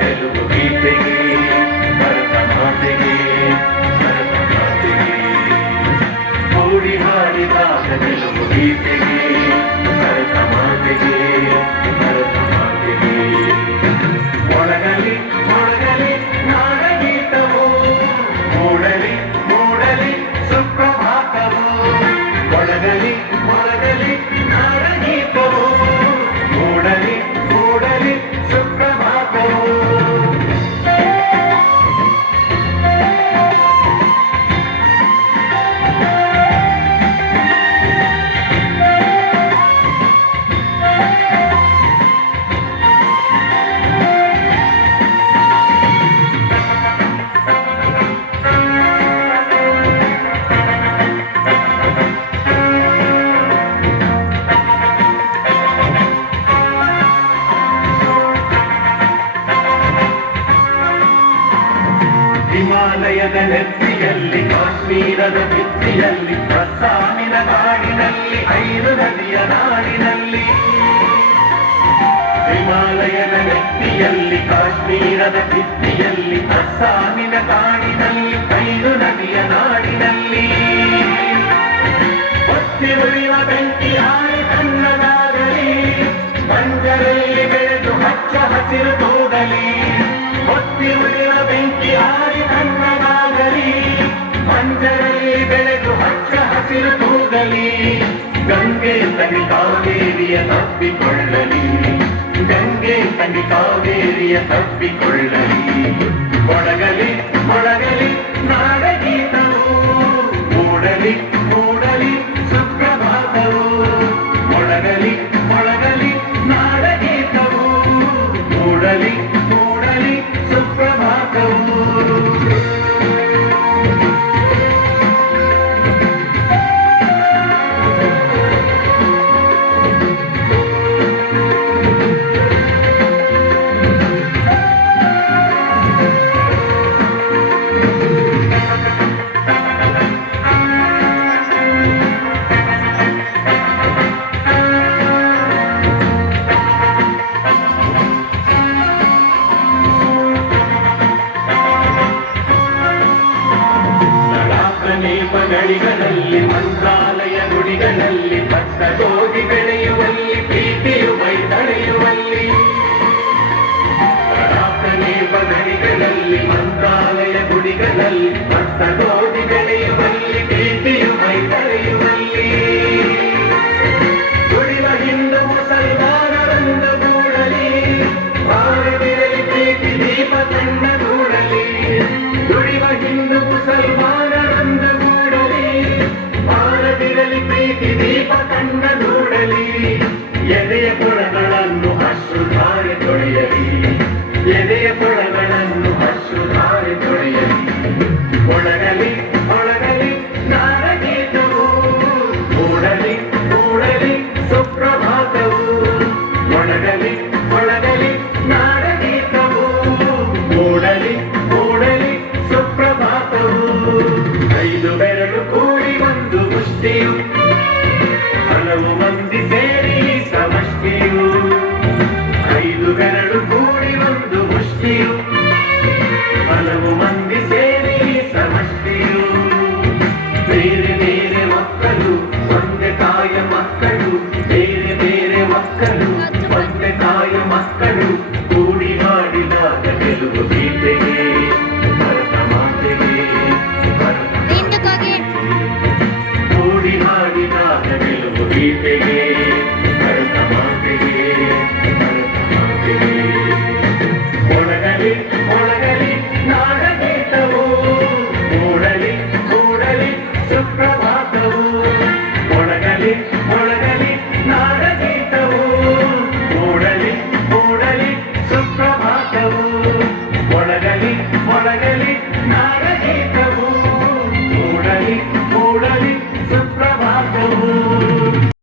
ಗೆಲುವು ಗೀತೆಗೆ ಭರತ ಮಾತೆಗೆ ಭರತ ಮಾತೆಗೆ ಕೂಡಿ ಹಾಡಿದಾಗ ಗೆಲುವು ಗೀತೆಗೆ ಭರತ ಮಾತೆಗೆ ಭರತ ಮಾತೆಗೆ ಮೊಳಗಲಿ ಮೊಳಗಲಿ ನಾಡಗೀತವು ಮೂಡಲಿ ಮೂಡಲಿ ಸುಪ್ರಭಾತವು ಮೊಳಗಲಿ ಮೊಳಗಲಿ ನಾಡಗೀತವು ಮೂಡಲಿ ಮೂಡಲಿ ಸುಪ್ರಭಾತವು ಹಿಮಾಲಯದ ನೆತ್ತಿಯಲ್ಲಿ ಕಾಶ್ಮೀರದ ಭಿತ್ತಿಯಲ್ಲಿ ಅಸ್ಸಾಮಿನ ನಾಡಿನಲ್ಲಿ 5 ನದಿಯ ನಾಡಿನಲ್ಲಿ ಹಿಮಾಲಯದ ನೆತ್ತಿಯಲ್ಲಿ ಕಾಶ್ಮೀರದ ಭಿತ್ತಿಯಲ್ಲಿ ಅಸ್ಸಾಮಿನ ನಾಡಿನಲ್ಲಿ 5 ನದಿಯ ನಾಡಿನಲ್ಲಿ ಹೊತ್ತಿ ಉರಿಯುವ ಬೆಂಕಿ ಹಾರಿ ತನ್ನದಾಗಲಿ ಬಂಜರಲ್ಲಿ ಬೆಳೆದು ಹಚ್ಚ ಹಸಿರು ತೋಡಲಿ ಹೊತ್ತಿ ಉರಿಯುವ ಬೆಂಕಿ ಹಾರಿ ತನ್ನದಾಗಲಿ ಮಂಜರಲ್ಲಿ ಬೆಳೆದು ಹಚ್ಚ ಹಸಿರು ತೂಗಲಿ ಗಂಗೆ ತನಿ ಕಾವೇರಿಯ ತಪ್ಪಿಕೊಳ್ಳಲಿ ಗಂಗೆ ತನಿ ಕಾವೇರಿಯ ತಪ್ಪಿಕೊಳ್ಳಲಿ ಮೊಳಗಲಿ ಮೊಳಗಲಿ ನಾಡಗೀತವು ಮೂಡಲಿ ಮೂಡಲಿ ಸುಪ್ರಭಾತವು ಮೊಳಗಲಿ ಮೊಳಗಲಿ ನಾಡಗೀತವು ಮೂಡಲಿ ಮೂಡಲಿ ಸುಪ್ರಭಾತವು ಗಡಿಗಳಲ್ಲಿ ಮಂತ್ರಾಲಯ ನುಡಿಗಳಲ್ಲಿ ಭತ್ತ ಗೋಧಿ ಬೆಳೆಯುವಲ್ಲಿ ಪ್ರೀತಿಯು ಮೈ ತಳೆಯುವಲ್ಲಿ ಗಡಿಗಳಲ್ಲಿ ಮಂತ್ರಾಲಯ ಗುಡಿಗಳಲ್ಲಿ ಭತ್ತ ಗೋಧಿ ಬೆಳೆಯುವಲ್ಲಿ ಪ್ರೀತಿಯು ಮೈ ತಳೆಯುವಲ್ಲಿ ದುಡಿವ ಹಿಂದೂ ಮುಸಲ್ಮಾನರನ್ನು ಗೂಡಲಿ ಭಾರತಿರಲಿ ಪ್ರೀತಿ ದೀಪ ತನ್ನ ಗೂಡಲಿ ದುಡಿವ ಹಿಂದೂ ಮುಸಲ್ಮಾನರನ್ನು ಭಾರತಿರಲಿ ಪ್ರೀತಿ ದೀಪ ಕಣ್ಣ ನೋಡಲಿ ಎದೆಯ ಕೊಳಗಳನ್ನು ಅಶ್ರುಧಾರೆ ತೊಳೆಯಲಿ ಎದೆಯ ಕೊಳಗಳನ್ನು ಅಶ್ರುಧಾರೆ ತೊಳೆಯಲಿ ಮೊಳಗಲಿ ಮೊಳಗಲಿ ನಾಡಗೀತವು ಮೂಡಲಿ ಮೂಡಲಿ ಸುಪ್ರಭಾತವು ಮೊಳಗಲಿ ಮೊಳಗಲಿ ನಾಡಗೀತವು ಮೂಡಲಿ ಮೂಡಲಿ ಸುಪ್ರಭಾತವು 5 ಬೆರಳು ಕೂಡಿ ಒಂದು ಮುಷ್ಟಿಯು ಹಲವು ಮಂದಿ ಸೇರಿ ಸಮಷ್ಟಿಯು 5 ಬೆರಳು ಕೂಡಿ ಒಂದು